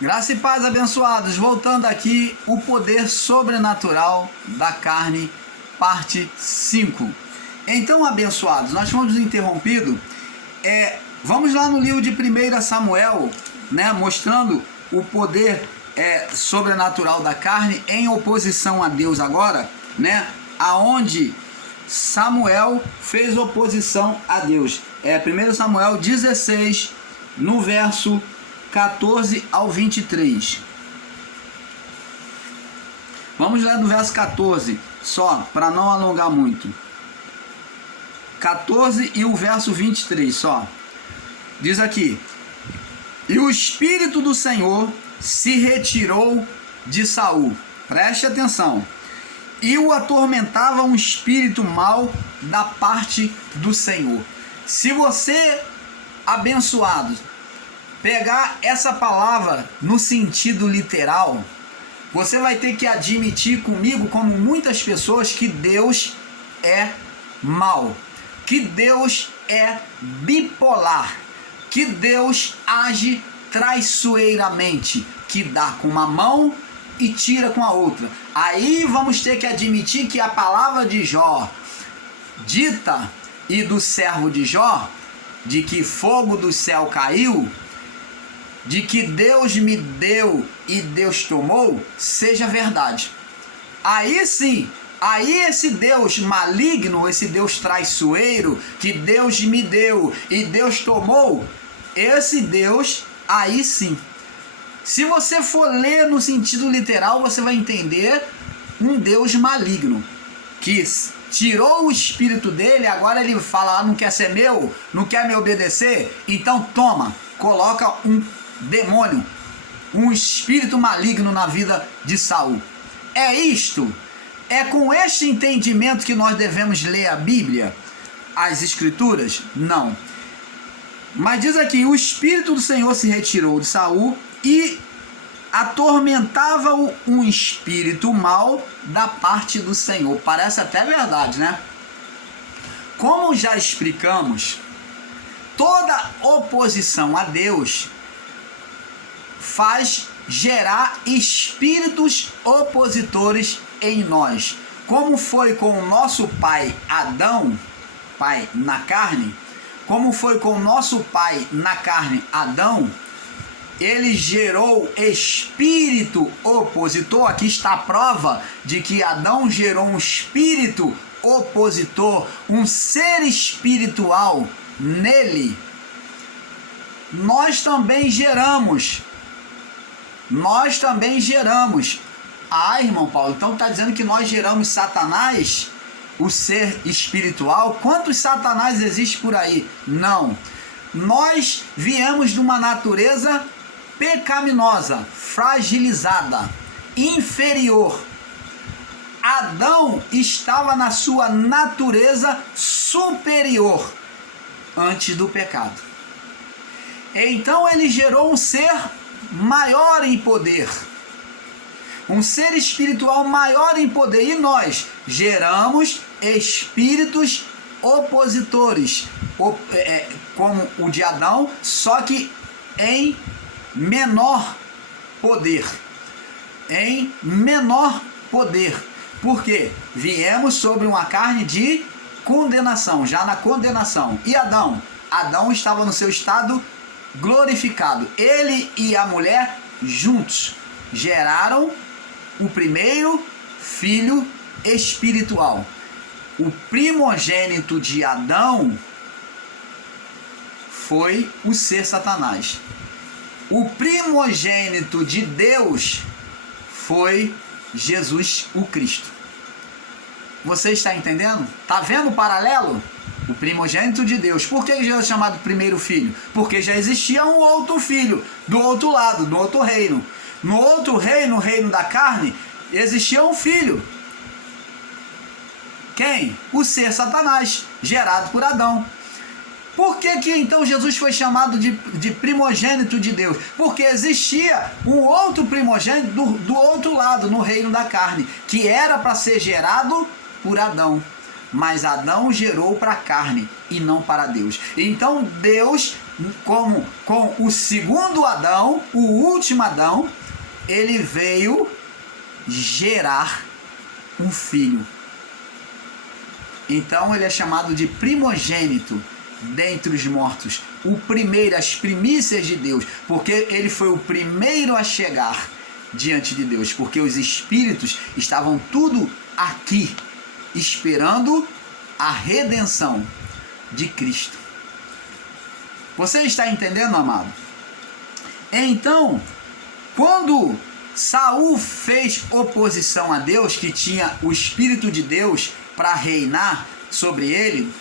Graça e paz, abençoados. Voltando aqui, o poder sobrenatural da carne, parte 5. Então, abençoados, nós fomos interrompidos. Vamos lá no livro de 1 Samuel, né, mostrando o poder sobrenatural da carne em oposição a Deus agora, né, aonde Samuel fez oposição a Deus. 1 Samuel 16, no verso 14 ao 23. Vamos ler do verso 14, só, para não alongar muito. 14 e o verso 23, só. Diz aqui: e o Espírito do Senhor se retirou de Saul. Preste atenção. E o atormentava um espírito mau da parte do Senhor. Se você, abençoado, pegar essa palavra no sentido literal, você vai ter que admitir comigo, como muitas pessoas, que Deus é mau, que Deus é bipolar, que Deus age traiçoeiramente, que dá com uma mão e tira com a outra. Aí vamos ter que admitir que a palavra de Jó, dita e do servo de Jó, de que fogo do céu caiu, de que Deus me deu e Deus tomou, seja verdade. Aí sim, aí esse Deus maligno, esse Deus traiçoeiro, que Deus me deu e Deus tomou, esse Deus, aí sim. Se você for ler no sentido literal, você vai entender um Deus maligno, que tirou o espírito dele, agora ele fala, não quer ser meu, não quer me obedecer, então toma, coloca um demônio, um espírito maligno na vida de Saul. É isto, é com este entendimento que nós devemos ler a Bíblia, as Escrituras? Não. Mas diz aqui, o Espírito do Senhor se retirou de Saul e atormentava-o um espírito mau da parte do Senhor. Parece até verdade, né? Como já explicamos, toda oposição a Deus faz gerar espíritos opositores em nós. Como foi com o nosso pai Adão, pai na carne, como foi com o nosso pai na carne Adão, ele gerou espírito opositor. Aqui está a prova de que Adão gerou um espírito opositor, um ser espiritual nele. Nós também geramos. Ah, irmão Paulo, então está dizendo que nós geramos Satanás, o ser espiritual? Quantos Satanás existe por aí? Não. Nós viemos de uma natureza pecaminosa, fragilizada, inferior. Adão estava na sua natureza superior antes do pecado. Então ele gerou um ser maior em poder, um ser espiritual maior em poder, e nós geramos espíritos opositores, como o de Adão, só que em menor poder. Por quê? Viemos sobre uma carne de condenação, já na condenação. E Adão estava no seu estado glorificado. Ele e a mulher juntos geraram o primeiro filho espiritual. O primogênito de Adão foi o ser Satanás. O primogênito de Deus foi Jesus o Cristo. Você está entendendo? Está vendo o paralelo? O primogênito de Deus. Por que Jesus é chamado primeiro filho? Porque já existia um outro filho do outro lado, do outro reino. No outro reino, no reino da carne, existia um filho. Quem? O ser Satanás, gerado por Adão. Por que então Jesus foi chamado de primogênito de Deus? Porque existia um outro primogênito do outro lado, no reino da carne, que era para ser gerado por Adão. mas Adão gerou para a carne e não para Deus. Então Deus, com o segundo Adão, o último Adão, ele veio gerar um filho. Então ele é chamado de primogênito dentre os mortos, o primeiro, as primícias de Deus, porque ele foi o primeiro a chegar diante de Deus, porque os espíritos estavam tudo aqui esperando a redenção de Cristo. Você está entendendo, amado? Então, quando Saul fez oposição a Deus, que tinha o Espírito de Deus para reinar sobre ele,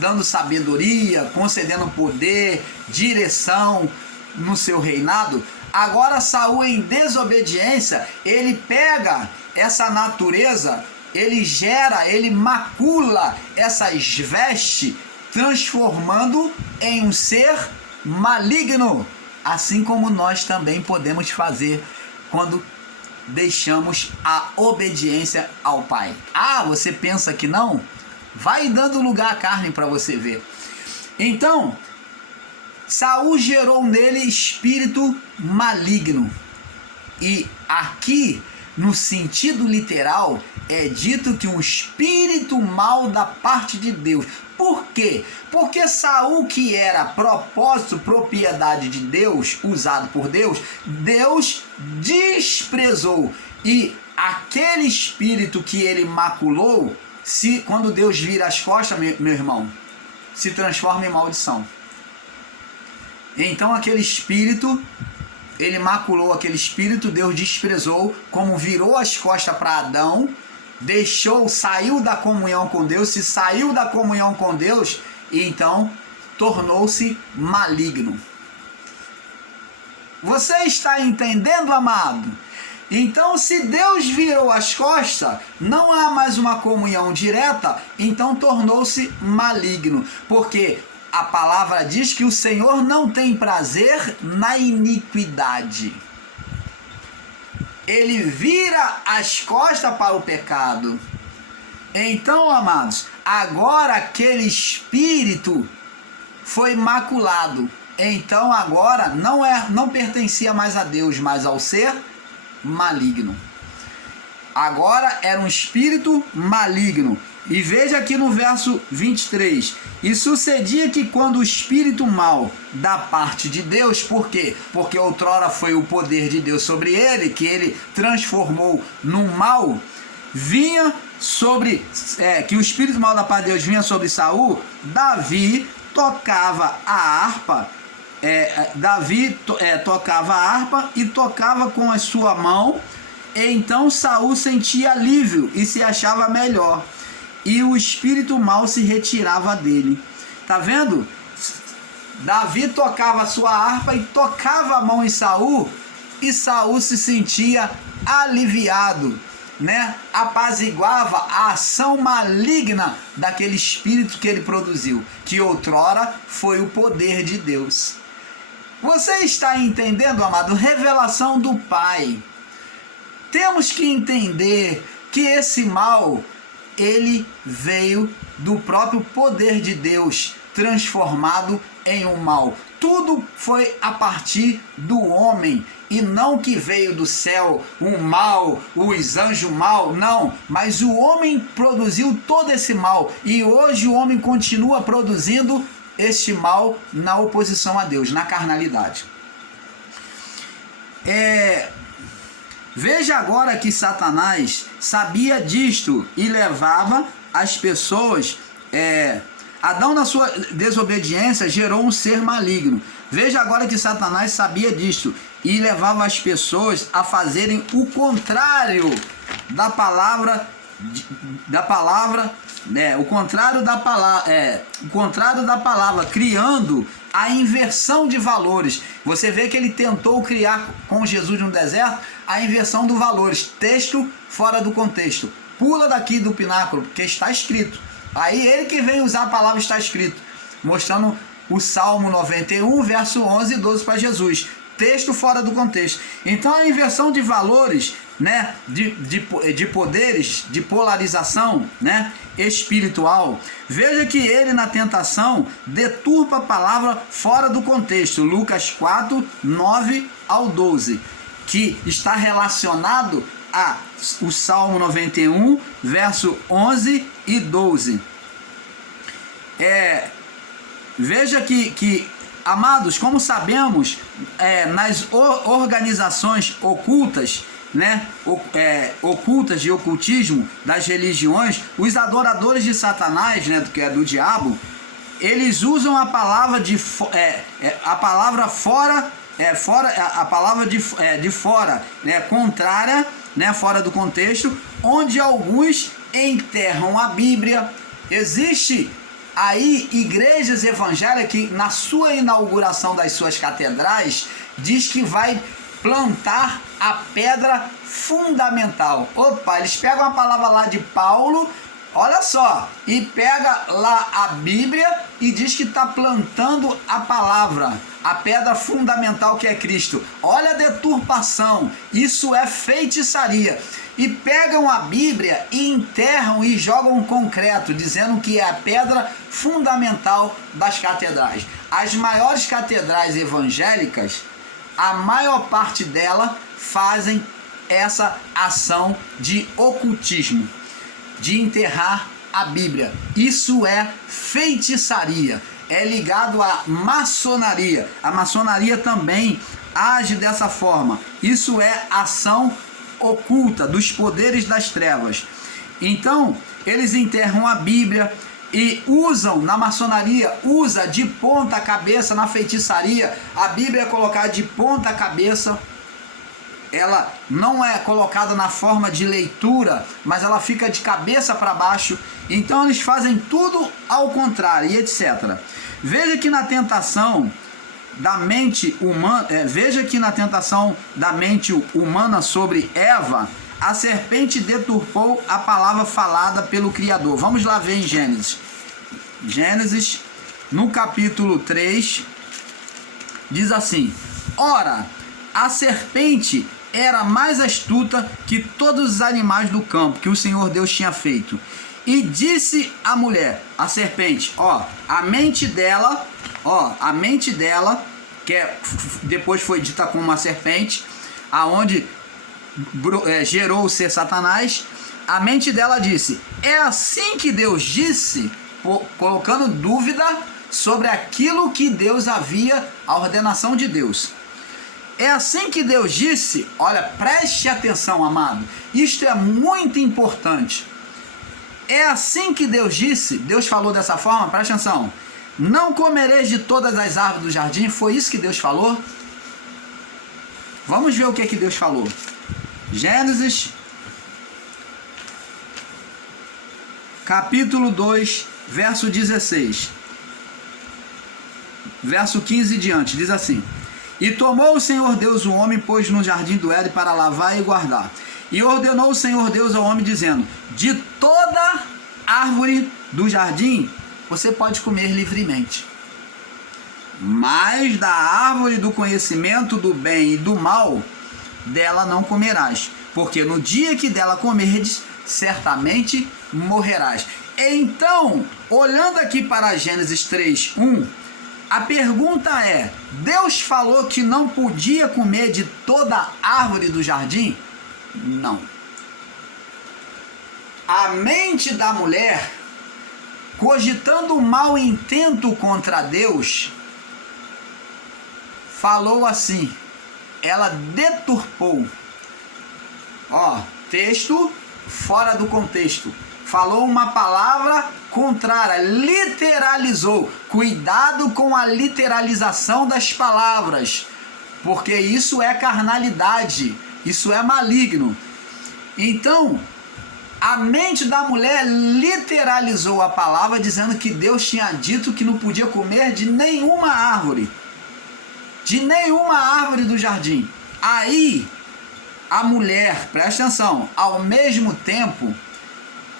dando sabedoria, concedendo poder, direção no seu reinado, agora Saul, em desobediência, ele pega essa natureza, ele gera, ele macula essas vestes, transformando em um ser maligno, assim como nós também podemos fazer quando deixamos a obediência ao Pai. Ah, você pensa que não? Vai dando lugar à carne para você ver. Então, Saul gerou nele espírito maligno. E aqui, no sentido literal, é dito que um espírito mau da parte de Deus. Por quê? Porque Saul, que era propósito, propriedade de Deus, usado por Deus, Deus desprezou. E aquele espírito que ele maculou, quando Deus vira as costas, meu irmão, se transforma em maldição. Então aquele espírito, ele maculou aquele espírito, Deus desprezou, como virou as costas para Adão, saiu da comunhão com Deus, se saiu da comunhão com Deus, e então tornou-se maligno. Você está entendendo, amado? Então, se Deus virou as costas, não há mais uma comunhão direta, então tornou-se maligno, porque a palavra diz que o Senhor não tem prazer na iniquidade. Ele vira as costas para o pecado. Então, amados, agora aquele espírito foi maculado. Então agora não pertencia mais a Deus, mas ao ser maligno. Agora era um espírito maligno. E veja aqui no verso 23. E sucedia que quando o espírito mau da parte de Deus, por quê? Porque outrora foi o poder de Deus sobre ele, que ele transformou num mal, vinha sobre, que o espírito mau da parte de Deus vinha sobre Saul, Davi tocava a harpa, tocava a harpa e tocava com a sua mão, e então Saul sentia alívio e se achava melhor. E o espírito mau se retirava dele. Tá vendo? Davi tocava a sua harpa e tocava a mão em Saul, e Saul se sentia aliviado, né? Apaziguava a ação maligna daquele espírito que ele produziu, que outrora foi o poder de Deus. Você está entendendo, amado? Revelação do Pai. Temos que entender que esse mal, ele veio do próprio poder de Deus, transformado em um mal. Tudo foi a partir do homem, e não que veio do céu um mal, os anjos mal, não. Mas o homem produziu todo esse mal, e hoje o homem continua produzindo este mal na oposição a Deus, na carnalidade. Veja agora que Satanás sabia disto e levava as pessoas... Adão, na sua desobediência, gerou um ser maligno. Veja agora que Satanás sabia disto e levava as pessoas a fazerem o contrário da palavra, o contrário da palavra, criando a inversão de valores. Você vê que ele tentou criar com Jesus no deserto a inversão dos valores. Texto fora do contexto. Pula daqui do pináculo, porque está escrito. Aí ele que vem usar a palavra está escrito, mostrando o Salmo 91, verso 11 e 12 para Jesus. Texto fora do contexto. Então a inversão de valores né, de poderes, de polarização, né, espiritual. Veja que ele na tentação deturpa a palavra fora do contexto, Lucas 4, 9 ao 12, que está relacionado a o Salmo 91, verso 11 e 12. Veja que, amados, como sabemos, nas organizações ocultas, né, ocultas de ocultismo das religiões, os adoradores de Satanás, né, que é do diabo, eles usam a palavra a palavra fora, a palavra de fora, né, contrária, né, fora do contexto, onde alguns enterram a Bíblia. Existe aí igrejas evangélicas que na sua inauguração das suas catedrais diz que vai plantar a pedra fundamental. Opa, eles pegam a palavra lá de Paulo, olha só, e pega lá a Bíblia e diz que está plantando a palavra, a pedra fundamental que é Cristo. Olha a deturpação, isso é feitiçaria. E pegam a Bíblia e enterram e jogam concreto, dizendo que é a pedra fundamental das catedrais. As maiores catedrais evangélicas, a maior parte dela fazem essa ação de ocultismo, de enterrar a Bíblia. Isso é feitiçaria, é ligado à maçonaria. A maçonaria também age dessa forma. Isso é ação oculta dos poderes das trevas. Então, eles enterram a Bíblia e usam, na maçonaria, usa de ponta cabeça, na feitiçaria, a Bíblia é colocada de ponta cabeça. Ela não é colocada na forma de leitura, mas ela fica de cabeça para baixo. Então eles fazem tudo ao contrário e etc. Veja que na tentação da mente humana, sobre Eva, a serpente deturpou a palavra falada pelo Criador. Vamos lá ver em Gênesis. Gênesis, no capítulo 3, diz assim: ora, a serpente era mais astuta que todos os animais do campo que o Senhor Deus tinha feito. E disse a mulher, a serpente, a mente dela, que depois foi dita como uma serpente, aonde gerou o ser Satanás, a mente dela disse: é assim que Deus disse, colocando dúvida sobre aquilo que Deus havia, a ordenação de Deus. É assim que Deus disse. Olha, preste atenção, amado, isto é muito importante. É assim que Deus disse, Deus falou dessa forma, preste atenção: não comereis de todas as árvores do jardim. Foi isso que Deus falou? Vamos ver o que Deus falou. Gênesis, capítulo 2, verso 16. Verso 15 e diante, diz assim: e tomou o Senhor Deus o homem, pôs no jardim do Éden para lavrar e guardar. E ordenou o Senhor Deus ao homem, dizendo: de toda árvore do jardim você pode comer livremente, mas da árvore do conhecimento do bem e do mal, dela não comerás, porque no dia que dela comerdes, certamente morrerás. Então, olhando aqui para Gênesis 3, 1, a pergunta é: Deus falou que não podia comer de toda árvore do jardim? Não. A mente da mulher, cogitando mau intento contra Deus, falou assim, ela deturpou. Texto fora do contexto. Falou uma palavra contrária, literalizou. Cuidado com a literalização das palavras, porque isso é carnalidade, isso é maligno. Então, a mente da mulher literalizou a palavra, dizendo que Deus tinha dito que não podia comer de nenhuma árvore do jardim. Aí, a mulher, presta atenção, ao mesmo tempo,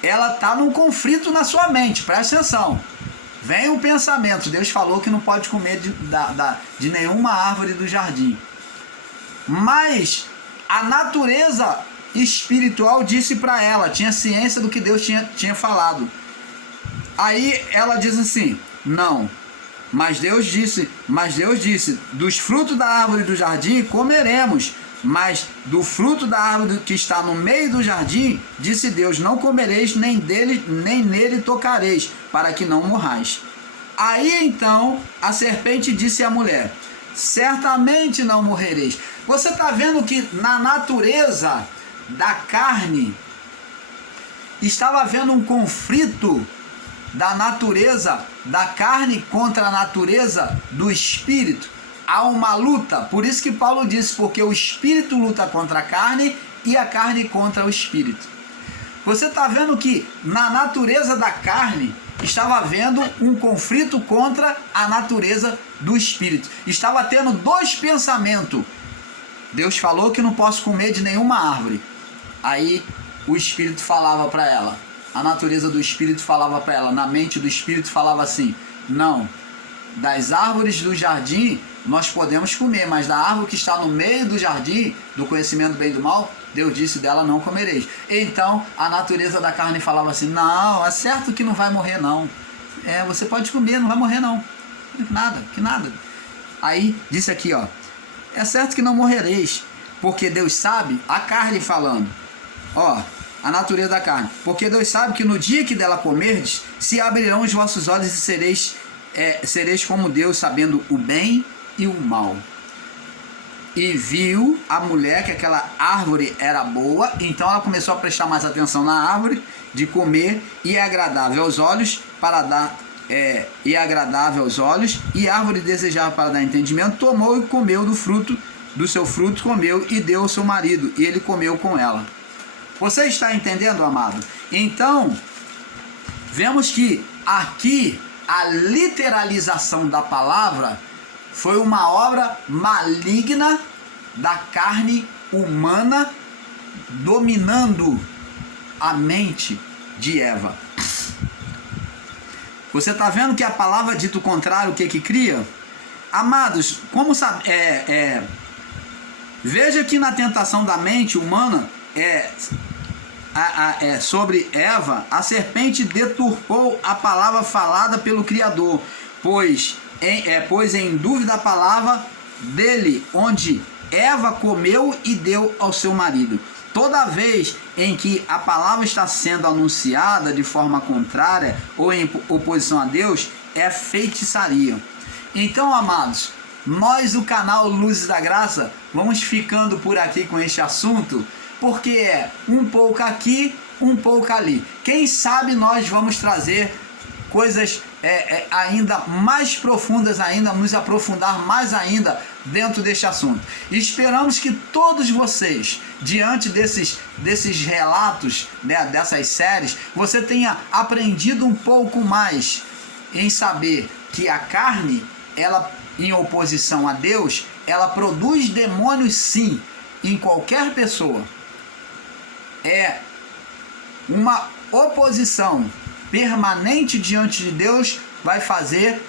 ela está num conflito na sua mente, presta atenção. Vem o pensamento: Deus falou que não pode comer de nenhuma árvore do jardim. Mas a natureza espiritual disse para ela, tinha ciência do que Deus tinha falado. Aí ela diz assim, não, mas Deus disse, dos frutos da árvore do jardim comeremos, mas do fruto da árvore que está no meio do jardim, disse Deus, não comereis, nem nele tocareis, para que não morrais. Aí então a serpente disse à mulher, certamente não morrereis. Você está vendo que na natureza da carne estava havendo um conflito da natureza da carne contra a natureza do espírito. Há uma luta, por isso que Paulo disse, porque o espírito luta contra a carne e a carne contra o espírito. Você está vendo que na natureza da carne estava havendo um conflito contra a natureza do espírito. Estava tendo dois pensamentos. Deus falou que não posso comer de nenhuma árvore. Aí o espírito falava para ela, a natureza do espírito falava para ela, na mente do espírito falava assim, não, das árvores do jardim nós podemos comer, mas da árvore que está no meio do jardim, do conhecimento do bem e do mal, Deus disse dela não comereis. Então a natureza da carne falava assim, não, é certo que não vai morrer não, você pode comer, não vai morrer não, que nada. Aí disse aqui, ó, é certo que não morrereis, porque Deus sabe, a carne falando, ó, a natureza da carne, porque Deus sabe que no dia que dela comerdes, se abrirão os vossos olhos e sereis como Deus, sabendo o bem e o mal. E viu a mulher que aquela árvore era boa, então ela começou a prestar mais atenção na árvore, de comer, e é agradável aos olhos, e agradável aos olhos, e árvore desejável para dar entendimento, tomou e comeu do seu fruto comeu e deu ao seu marido, e ele comeu com ela. Você está entendendo, amado? Então, vemos que aqui a literalização da palavra foi uma obra maligna da carne humana dominando a mente de Eva. Você está vendo que a palavra dito o contrário, o que cria? Amados, como sabe, veja que na tentação da mente humana, sobre Eva, a serpente deturpou a palavra falada pelo Criador, pois em dúvida a palavra dele, onde Eva comeu e deu ao seu marido. Toda vez em que a palavra está sendo anunciada de forma contrária ou em oposição a Deus, é feitiçaria. Então, amados, nós do canal Luzes da Graça vamos ficando por aqui com este assunto, porque é um pouco aqui, um pouco ali. Quem sabe nós vamos trazer coisas ainda mais profundas ainda, nos aprofundar mais ainda dentro deste assunto. E esperamos que todos vocês, diante desses relatos, né, dessas séries, você tenha aprendido um pouco mais em saber que a carne, ela, em oposição a Deus, ela produz demônios sim, em qualquer pessoa. É uma oposição permanente diante de Deus, vai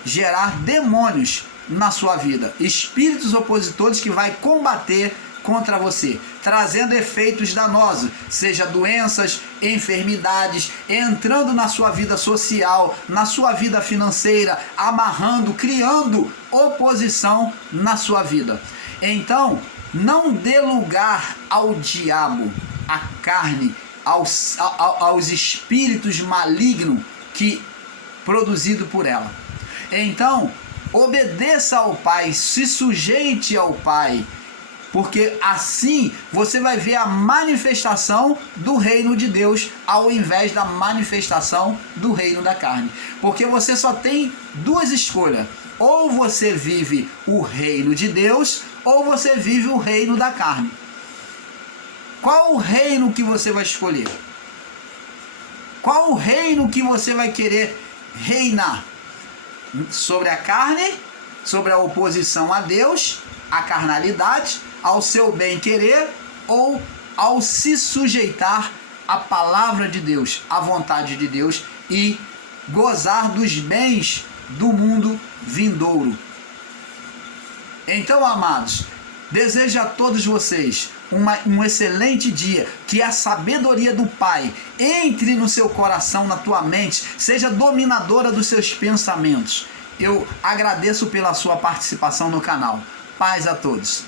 gerar demônios na sua vida, espíritos opositores que vai combater contra você, trazendo efeitos danosos, seja doenças, enfermidades, entrando na sua vida social, na sua vida financeira, amarrando, criando oposição na sua vida. Então, não dê lugar ao diabo, à carne, aos espíritos malignos que produzido por ela. Então, obedeça ao Pai, se sujeite ao Pai, porque assim você vai ver a manifestação do reino de Deus ao invés da manifestação do reino da carne. Porque você só tem duas escolhas: ou você vive o reino de Deus, ou você vive o reino da carne. Qual o reino que você vai escolher? Qual o reino que você vai querer reinar? Sobre a carne, sobre a oposição a Deus, a carnalidade, ao seu bem-querer, ou ao se sujeitar à palavra de Deus, à vontade de Deus e gozar dos bens do mundo vindouro. Então, amados, desejo a todos vocês um excelente dia, que a sabedoria do Pai entre no seu coração, na tua mente, seja dominadora dos seus pensamentos. Eu agradeço pela sua participação no canal. Paz a todos.